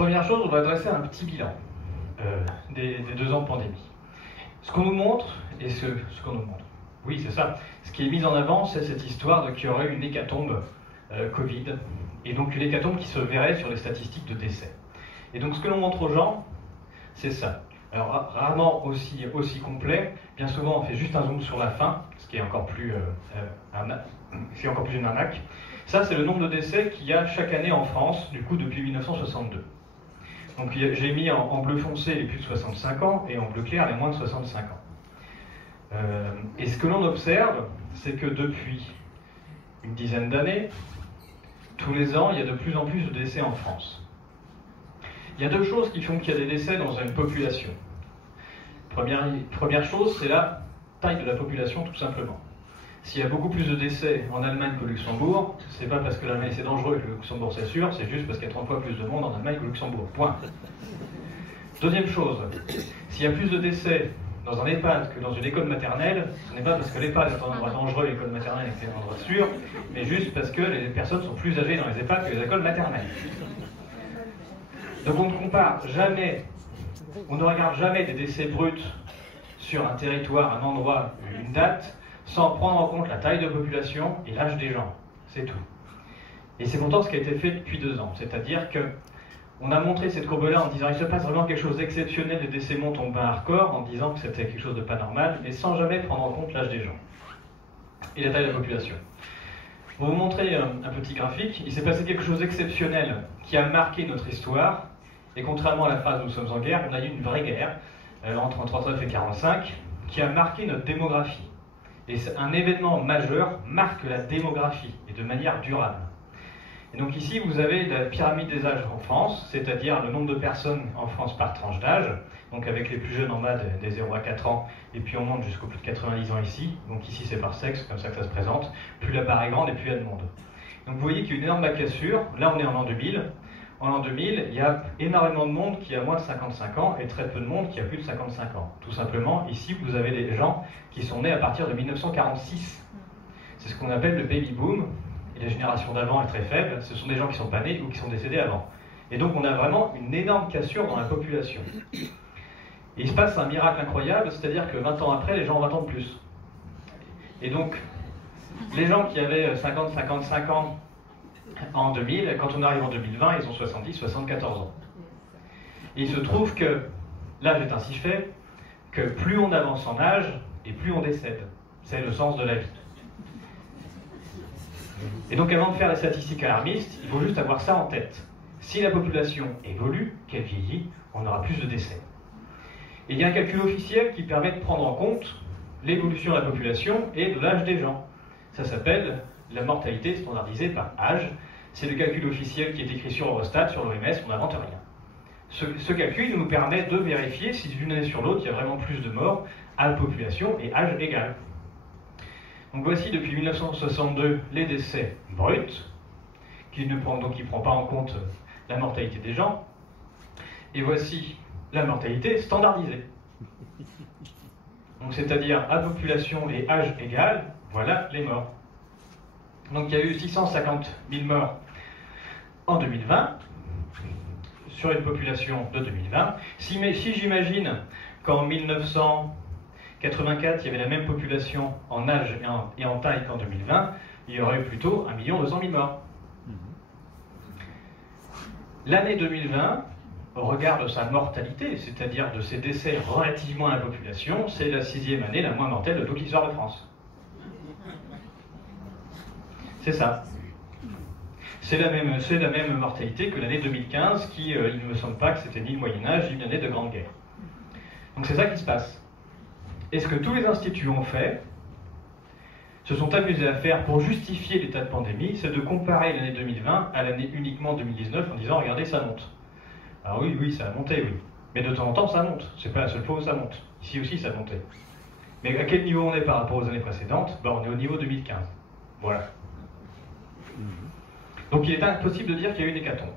Première chose, on va dresser un petit bilan des 2 ans de pandémie. Ce qu'on nous montre et ce qu'on nous montre. Oui, c'est ça. Ce qui est mis en avant, c'est cette histoire qu'il y aurait une hécatombe Covid, et donc une hécatombe qui se verrait sur les statistiques de décès. Et donc ce que l'on montre aux gens, c'est ça. Alors rarement aussi complet, bien souvent on fait juste un zoom sur la fin, ce qui est encore plus une arnaque. Ça, c'est le nombre de décès qu'il y a chaque année en France, du coup depuis 1962. Donc j'ai mis en bleu foncé les plus de 65 ans et en bleu clair les moins de 65 ans. Et ce que l'on observe, c'est que depuis une dizaine d'années, tous les ans, il y a de plus en plus de décès en France. Il y a 2 choses qui font qu'il y a des décès dans une population. Première chose, c'est la taille de la population, tout simplement. S'il y a beaucoup plus de décès en Allemagne qu'au Luxembourg, c'est pas parce que l'Allemagne c'est dangereux et que le Luxembourg c'est sûr, c'est juste parce qu'il y a 30 fois plus de monde en Allemagne qu'au Luxembourg. Point. Deuxième chose, s'il y a plus de décès dans un EHPAD que dans une école maternelle, ce n'est pas parce que l'EHPAD est un endroit dangereux et l'école maternelle est un endroit sûr, mais juste parce que les personnes sont plus âgées dans les EHPAD que les écoles maternelles. Donc on ne compare jamais, on ne regarde jamais des décès bruts sur un territoire, un endroit, une date, sans prendre en compte la taille de population et l'âge des gens. C'est tout. Et c'est pourtant ce qui a été fait depuis 2 ans. C'est-à-dire qu'on a montré cette courbe-là en disant qu'il se passe vraiment quelque chose d'exceptionnel, les décès montent, on bat un record, en disant que c'était quelque chose de pas normal, mais sans jamais prendre en compte l'âge des gens et la taille de la population. Pour vous montrer un petit graphique, il s'est passé quelque chose d'exceptionnel qui a marqué notre histoire, et contrairement à la phrase « nous sommes en guerre », on a eu une vraie guerre entre 1939 et 1945 qui a marqué notre démographie. Et un événement majeur marque la démographie, et de manière durable. Et donc ici, vous avez la pyramide des âges en France, c'est-à-dire le nombre de personnes en France par tranche d'âge, donc avec les plus jeunes en bas des 0 à 4 ans, et puis on monte jusqu'aux plus de 90 ans ici, donc ici c'est par sexe, comme ça que ça se présente, plus la barre est grande et plus il y a de monde. Donc vous voyez qu'il y a une énorme cassure, là on est en l'an 2000, en l'an 2000, il y a énormément de monde qui a moins de 55 ans et très peu de monde qui a plus de 55 ans. Tout simplement, ici, vous avez des gens qui sont nés à partir de 1946. C'est ce qu'on appelle le baby boom. Et la génération d'avant est très faible. Ce sont des gens qui ne sont pas nés ou qui sont décédés avant. Et donc, on a vraiment une énorme cassure dans la population. Et il se passe un miracle incroyable, c'est-à-dire que 20 ans après, les gens ont 20 ans de plus. Et donc, les gens qui avaient 50-55 ans en 2000, quand on arrive en 2020, ils ont 70-74 ans. Et il se trouve que l'âge est ainsi fait que plus on avance en âge et plus on décède. C'est le sens de la vie. Et donc avant de faire les statistiques alarmistes, il faut juste avoir ça en tête. Si la population évolue, qu'elle vieillit, on aura plus de décès. Et il y a un calcul officiel qui permet de prendre en compte l'évolution de la population et de l'âge des gens. Ça s'appelle la mortalité standardisée par âge. C'est le calcul officiel qui est écrit sur Eurostat, sur l'OMS, on n'invente rien. Ce calcul nous permet de vérifier si d'une année sur l'autre, il y a vraiment plus de morts à la population et âge égal. Donc voici depuis 1962 les décès bruts, qui ne prend pas en compte la mortalité des gens. Et voici la mortalité standardisée. Donc c'est-à-dire à population et âge égal, voilà les morts. Donc il y a eu 650 000 morts en 2020, sur une population de 2020. Si j'imagine qu'en 1984, il y avait la même population en âge et en taille qu'en 2020, il y aurait eu plutôt 1 200 000 morts. L'année 2020, au regard de sa mortalité, c'est-à-dire de ses décès relativement à la population, c'est la 6e année la moins mortelle de toute l'histoire de France. C'est ça. C'est la même mortalité que l'année 2015, qui, il ne me semble pas que c'était ni le Moyen-Âge, ni une année de Grande Guerre. Donc c'est ça qui se passe. Et ce que tous les instituts ont fait, se sont amusés à faire pour justifier l'état de pandémie, c'est de comparer l'année 2020 à l'année uniquement 2019 en disant, regardez, ça monte. Alors oui, ça a monté, oui. Mais de temps en temps, ça monte. C'est pas la seule fois où ça monte. Ici aussi, ça montait. Mais à quel niveau on est par rapport aux années précédentes? On est au niveau 2015. Voilà. Donc il est impossible de dire qu'il y a eu une hécatombe.